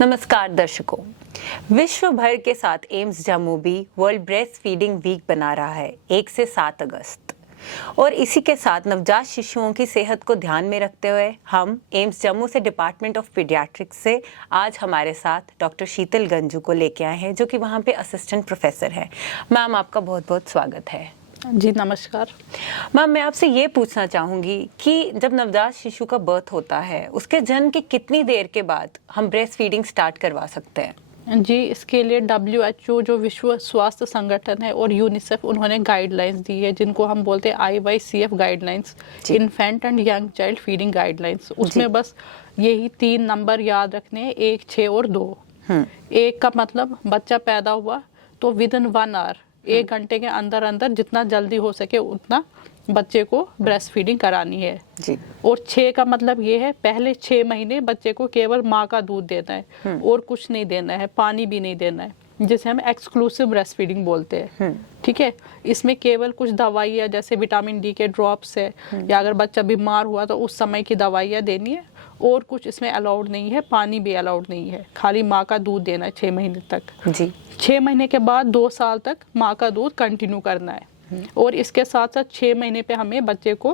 नमस्कार दर्शकों, विश्व भर के साथ एम्स जम्मू भी वर्ल्ड ब्रेस्ट फीडिंग वीक बना रहा है 1 से 7 अगस्त। और इसी के साथ नवजात शिशुओं की सेहत को ध्यान में रखते हुए हम एम्स जम्मू से डिपार्टमेंट ऑफ पीडियाट्रिक्स से आज हमारे साथ डॉक्टर शीतल गंजू को लेके आए हैं, जो कि वहाँ पे असिस्टेंट प्रोफेसर है। मैम, आपका बहुत बहुत स्वागत है। जी नमस्कार मैम, मैं आपसे ये पूछना चाहूँगी कि जब नवजात शिशु का बर्थ होता है, उसके जन्म के कितनी देर के बाद हम ब्रेस्ट फीडिंग स्टार्ट करवा सकते हैं? जी, इसके लिए WHO जो विश्व स्वास्थ्य संगठन है और यूनिसेफ, उन्होंने गाइडलाइंस दी है जिनको हम बोलते हैं IYCF guidelines, infant and young child feeding guidelines. उसमें बस यही 3 नंबर याद रखने हैं, 1, 6 और 2। 1 का मतलब बच्चा पैदा हुआ तो विद इन 1 आवर, 1 घंटे के अंदर अंदर जितना जल्दी हो सके उतना बच्चे को ब्रेस्ट फीडिंग करानी है जी। और 6 का मतलब ये है पहले 6 महीने बच्चे को केवल माँ का दूध देना है और कुछ नहीं देना है, पानी भी नहीं देना है, जिसे हम एक्सक्लूसिव ब्रेस्ट फीडिंग बोलते हैं। ठीक है, इसमें केवल कुछ दवाइयाँ जैसे विटामिन D के ड्रॉप्स है या अगर बच्चा बीमार हुआ तो उस समय की दवाइयाँ देनी है और कुछ इसमें अलाउड नहीं है, पानी भी अलाउड नहीं है, खाली माँ का दूध देना है 6 महीने तक। जी। 6 महीने के बाद 2 साल तक माँ का दूध कंटिन्यू करना है और इसके साथ साथ 6 महीने पे हमें बच्चे को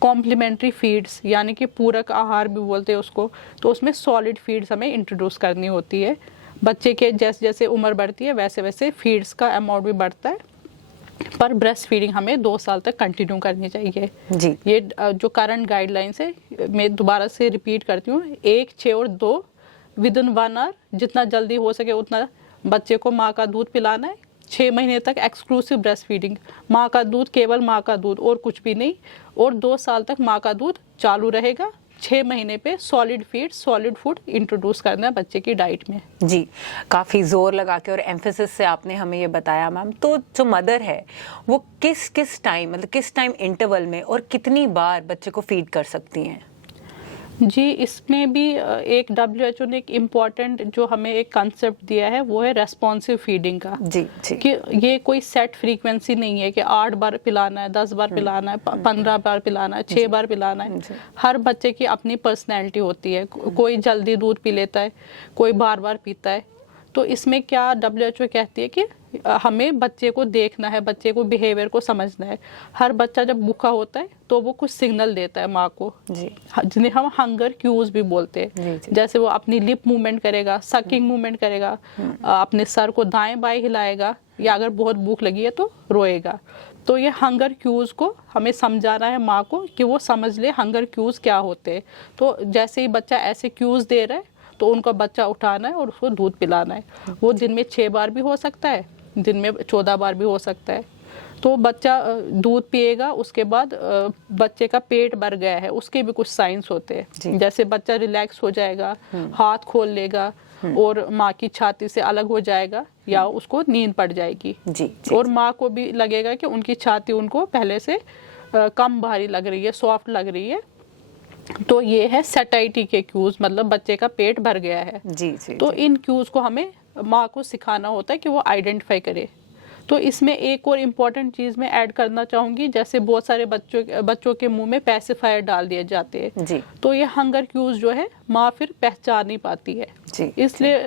कॉम्प्लीमेंट्री फीड्स यानी कि पूरक आहार भी बोलते हैं उसको, तो उसमें सॉलिड फीड्स हमें इंट्रोड्यूस करनी होती है। बच्चे के जैसे जैसे उम्र बढ़ती है वैसे वैसे फीड्स का अमाउंट भी बढ़ता है, पर ब्रेस्ट फीडिंग हमें 2 साल तक कंटिन्यू करनी चाहिए। जी। ये जो करंट गाइडलाइंस है, मैं दोबारा से रिपीट करती हूँ, 1, 6 और 2 विद इन 1 आवर जितना जल्दी हो सके उतना बच्चे को माँ का दूध पिलाना है। 6 महीने तक एक्सक्लूसिव ब्रेस्ट फीडिंग, माँ का दूध, केवल माँ का दूध और कुछ भी नहीं, और 2 साल तक माँ का दूध चालू रहेगा। 6 महीने पे solid feed, solid food introduce करना है बच्चे की डाइट में। जी, काफ़ी जोर लगा के और एम्फेसिस से आपने हमें ये बताया मैम। तो जो मदर है वो किस टाइम, मतलब किस टाइम इंटरवल में और कितनी बार बच्चे को फीड कर सकती हैं? जी, इसमें भी एक WHO ने एक इम्पॉर्टेंट जो हमें एक कंसेप्ट दिया है वो है रेस्पॉन्सिव फीडिंग का। जी जी। कि ये कोई सेट फ्रीक्वेंसी नहीं है कि 8 बार पिलाना है, 10 बार पिलाना है, 15 बार पिलाना है, 6 बार पिलाना है। हर बच्चे की अपनी पर्सनैलिटी होती है, कोई जल्दी दूध पी लेता है, कोई बार बार पीता है। तो इसमें क्या WHO कहती है कि हमें बच्चे को देखना है, बच्चे को बिहेवियर को समझना है। हर बच्चा जब भूखा होता है तो वो कुछ सिग्नल देता है माँ को, जिन्हें हम हंगर क्यूज भी बोलते हैं। जैसे वो अपनी लिप मूवमेंट करेगा, सकिंग मूवमेंट करेगा, अपने सर को दाएं बाएं हिलाएगा, या अगर बहुत भूख लगी है तो रोएगा। तो ये हंगर क्यूज को हमें समझाना है माँ को कि वो समझ ले हंगर क्यूज क्या होते हैं। तो जैसे ही बच्चा ऐसे क्यूज दे रहा है तो उनका बच्चा उठाना है और उसको दूध पिलाना है। वो दिन में 6 बार भी हो सकता है, दिन में 14 बार भी हो सकता है। तो बच्चा दूध पिएगा, उसके बाद बच्चे का पेट भर गया है उसके भी कुछ साइंस होते हैं। जैसे बच्चा रिलैक्स हो जाएगा, हाथ खोल लेगा और माँ की छाती से अलग हो जाएगा, या उसको नींद पड़ जाएगी। और माँ को भी लगेगा कि उनकी छाती उनको पहले से कम भारी लग रही है, सॉफ्ट लग रही है। तो ये है सैटाइटी के क्यूज, मतलब बच्चे का पेट भर गया है। तो इन क्यूज को हमें माँ को सिखाना होता है कि वो आइडेंटिफाई करे। तो इसमें एक और इम्पॉर्टेंट चीज़ मैं ऐड करना चाहूँगी, जैसे बहुत सारे बच्चों के मुंह में पैसिफायर डाल दिए जाते हैं, तो ये हंगर क्यूज जो है माँ फिर पहचान नहीं पाती है। इसलिए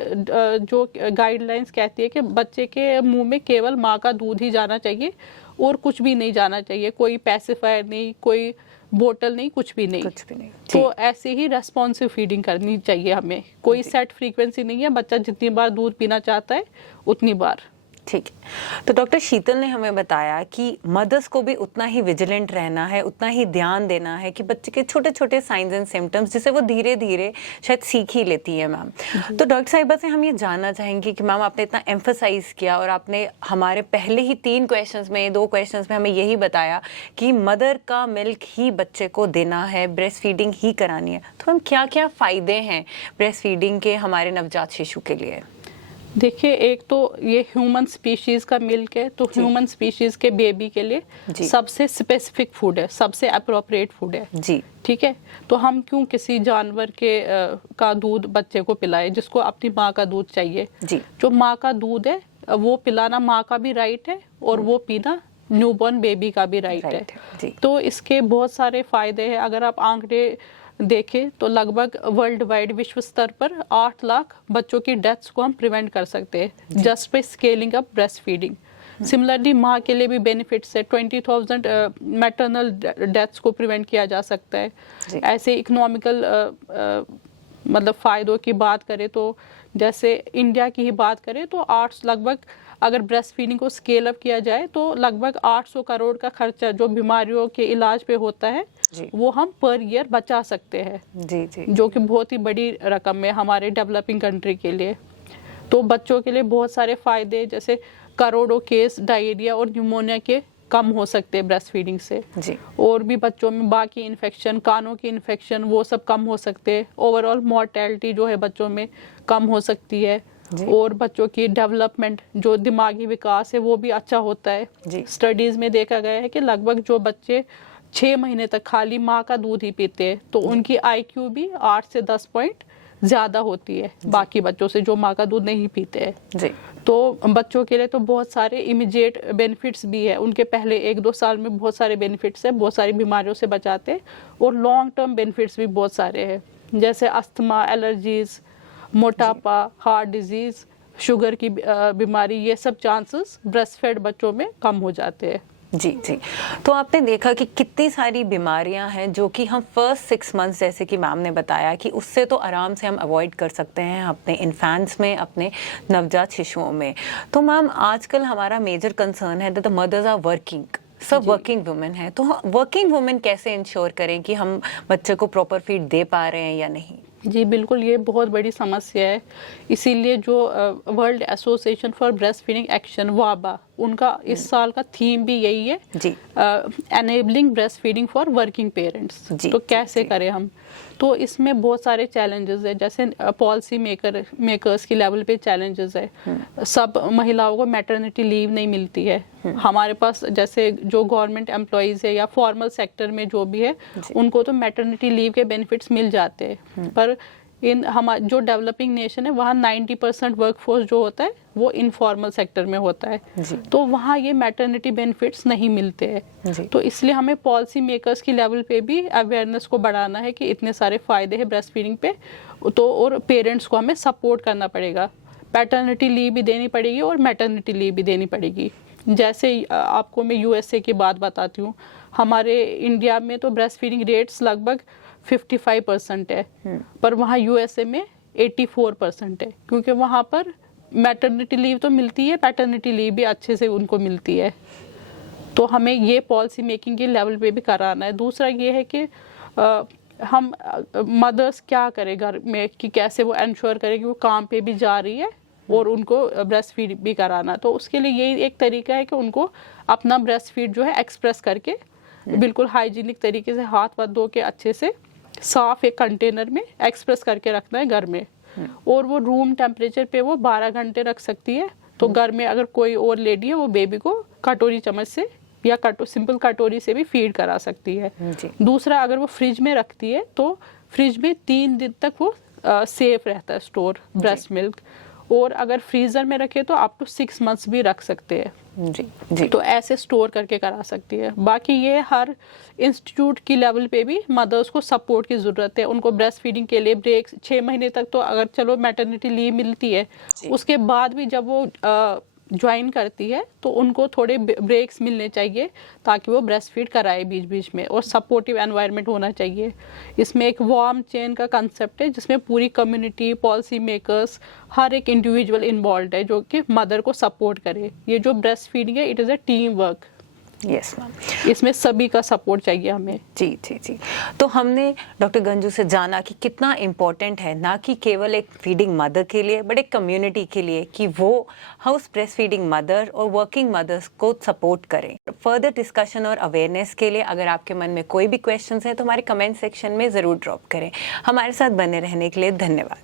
जो गाइडलाइंस कहती है कि बच्चे के मुंह में केवल माँ का दूध ही जाना चाहिए और कुछ भी नहीं जाना चाहिए, कोई पैसिफायर नहीं, कोई बोतल नहीं, कुछ भी नहीं। तो ऐसे ही रेस्पॉन्सिव फीडिंग करनी चाहिए हमें, कोई सेट फ्रीक्वेंसी नहीं है, बच्चा जितनी बार दूध पीना चाहता है उतनी बार। ठीक है, तो डॉक्टर शीतल ने हमें बताया कि मदर्स को भी उतना ही विजिलेंट रहना है, उतना ही ध्यान देना है कि बच्चे के छोटे छोटे साइंस एंड सिम्टम्स जिसे वो धीरे धीरे शायद सीख ही लेती है। मैम, तो डॉक्टर साहिबा से हम ये जानना चाहेंगे कि मैम आपने इतना एम्फसाइज किया और आपने हमारे पहले ही 3 क्वेश्चंस में, 2 क्वेश्चंस में हमें यही बताया कि मदर का मिल्क ही बच्चे को देना है, ब्रेस्ट फीडिंग ही करानी है। तो हम क्या क्या फ़ायदे हैं ब्रेस्ट फीडिंग के हमारे नवजात शिशु के लिए? देखिए, एक तो ये ह्यूमन स्पीशीज का मिल्क है, तो ह्यूमन स्पीशीज के बेबी के लिए सबसे स्पेसिफिक फूड है, सबसे अप्रोप्रिएट फूड है। जी, ठीक है। तो हम क्यों किसी जानवर के का दूध बच्चे को पिलाए जिसको अपनी माँ का दूध चाहिए? जी, जो माँ का दूध है वो पिलाना माँ का भी राइट है और वो पीना न्यूबॉर्न बेबी का भी राइट है। तो इसके बहुत सारे फायदे हैं। अगर आप आंकड़े देखें तो लगभग वर्ल्ड वाइड विश्व स्तर पर 8 लाख बच्चों की डेथ्स को हम प्रिवेंट कर सकते हैं just by scaling up breast feeding. Similarly माँ के लिए भी बेनिफिट्स है, 20,000 मैटरनल डेथ्स को प्रिवेंट किया जा सकता है। ऐसे इकोनॉमिकल मतलब फ़ायदों की बात करें तो जैसे इंडिया की ही बात करें तो लगभग अगर ब्रेस्ट फीडिंग को स्केल अप किया जाए तो लगभग 800 करोड़ का खर्चा जो बीमारियों के इलाज पे होता है वो हम पर ईयर बचा सकते हैं जी जी, जो कि बहुत ही बड़ी रकम है हमारे डेवलपिंग कंट्री के लिए। तो बच्चों के लिए बहुत सारे फ़ायदे जैसे करोड़ों केस डायरिया और न्यूमोनिया के कम हो सकते हैं ब्रेस्ट फीडिंग से जी। और भी बच्चों में बाकी इन्फेक्शन, कानों की इन्फेक्शन वो सब कम हो सकते हैं। ओवरऑल मॉर्टेलिटी जो है बच्चों में कम हो सकती है और बच्चों की डेवलपमेंट जो दिमागी विकास है वो भी अच्छा होता है। स्टडीज़ में देखा गया है कि लगभग जो बच्चे 6 महीने तक खाली माँ का दूध ही पीते हैं तो उनकी IQ भी 8 से 10 पॉइंट ज़्यादा होती है बाकी बच्चों से जो माँ का दूध नहीं पीते हैं। तो बच्चों के लिए तो बहुत सारे इमीडिएट बेनिफिट्स भी है, उनके पहले 1-2 साल में बहुत सारे बेनिफिट्स है, बहुत सारी बीमारियों से बचाते हैं और लॉन्ग टर्म बेनिफिट्स भी बहुत सारे हैं जैसे अस्थमा, एलर्जीज, मोटापा, हार्ट डिजीज़, शुगर की बीमारी, ये सब चांसेस ब्रेस्ट फेड बच्चों में कम हो जाते हैं। जी जी। तो आपने देखा कि कितनी सारी बीमारियां हैं जो कि हम फर्स्ट 6 मंथ्स जैसे कि मैम ने बताया कि उससे तो आराम से हम अवॉइड कर सकते हैं अपने इन्फेंट्स में, अपने नवजात शिशुओं में। तो मैम आजकल हमारा मेजर कंसर्न है that the mothers are working, सब वर्किंग वुमेन है, तो वर्किंग वुमेन कैसे इंश्योर करें कि हम बच्चे को प्रॉपर फीड दे पा रहे हैं या नहीं? जी बिल्कुल, ये बहुत बड़ी समस्या है। इसीलिए जो world association for breast feeding action वाबा, उनका इस साल का थीम भी यही है जी, enabling breast feeding for working parents. तो कैसे करें हम, तो इसमें बहुत सारे चैलेंजेस है जैसे पॉलिसी मेकर्स की लेवल पे चैलेंजेस है। सब महिलाओं को मैटरनिटी लीव नहीं मिलती है। हमारे पास जैसे जो गवर्नमेंट एम्प्लॉयज़ है या फॉर्मल सेक्टर में जो भी है उनको तो मैटरनिटी लीव के बेनिफिट्स मिल जाते हैं, पर हमारे जो डेवलपिंग नेशन है वहाँ 90% वर्कफोर्स जो होता है वो इनफॉर्मल सेक्टर में होता है, तो वहाँ ये मैटरनिटी बेनिफिट्स नहीं मिलते हैं। तो इसलिए हमें पॉलिसी मेकर्स की लेवल पे भी अवेयरनेस को बढ़ाना है कि इतने सारे फ़ायदे हैं ब्रेस्ट फीडिंग पे, तो और पेरेंट्स को हमें सपोर्ट करना पड़ेगा। पैटर्निटी लीव भी देनी पड़ेगी और मैटरनिटी लीव भी देनी पड़ेगी। जैसे आपको मैं USA की बात बताती हूँ, हमारे इंडिया में तो ब्रेस्ट फीडिंग रेट्स लगभग 55% है, पर वहाँ USA में 84% है, क्योंकि वहाँ पर मैटरनिटी लीव तो मिलती है, पैटर्निटी लीव भी अच्छे से उनको मिलती है। तो हमें ये पॉलिसी मेकिंग के लेवल पे भी कराना है। दूसरा ये है कि हम मदर्स क्या करें घर में कि कैसे वो इंश्योर करें कि वो काम पे भी जा रही है और उनको ब्रेस्ट फीड भी कराना। तो उसके लिए यही एक तरीका है कि उनको अपना ब्रेस्ट फीड जो है एक्सप्रेस करके बिल्कुल हाइजीनिक तरीके से हाथ वाथ धो के अच्छे से साफ एक कंटेनर में एक्सप्रेस करके रखना है घर में, और वो रूम टेम्परेचर पे वो 12 घंटे रख सकती है। तो घर में अगर कोई और लेडी है वो बेबी को कटोरी चम्मच से या सिंपल कटोरी से भी फीड करा सकती है। दूसरा, अगर वो फ्रिज में रखती है तो फ्रिज में 3 दिन तक वो सेफ रहता है स्टोर ब्रेस्ट मिल्क, और अगर फ्रीज़र में रखे तो अप टू 6 मंथ्स भी रख सकते हैं जी। तो ऐसे स्टोर करके करा सकती है। बाकी ये हर इंस्टीट्यूट की लेवल पे भी मदर्स को सपोर्ट की ज़रूरत है। उनको ब्रेस्ट फीडिंग के लिए ब्रेक्स 6 महीने तक तो अगर चलो मैटरनिटी लीव मिलती है, उसके बाद भी जब वो ज्वाइन करती है तो उनको थोड़े ब्रेक्स मिलने चाहिए ताकि वो ब्रेस्ट फीड कराए बीच बीच में, और सपोर्टिव एनवायरनमेंट होना चाहिए। इसमें एक वार्म चेन का कंसेप्ट है जिसमें पूरी कम्युनिटी, पॉलिसी मेकर्स, हर एक इंडिविजुअल इन्वॉल्व है जो कि मदर को सपोर्ट करे। ये जो ब्रेस्ट फीडिंग है it is a team work. Yes ma'am, इसमें सभी का सपोर्ट चाहिए हमें। जी। तो हमने डॉक्टर गंजू से जाना कि कितना इम्पोर्टेंट है, ना कि केवल एक फीडिंग मदर के लिए बट एक कम्युनिटी के लिए, कि वो हाउस ब्रेस्ट फीडिंग मदर और वर्किंग मदर्स को सपोर्ट करें। फर्दर डिस्कशन और अवेयरनेस के लिए अगर आपके मन में कोई भी क्वेश्चंस है तो हमारे कमेंट सेक्शन में ज़रूर ड्रॉप करें। हमारे साथ बने रहने के लिए धन्यवाद।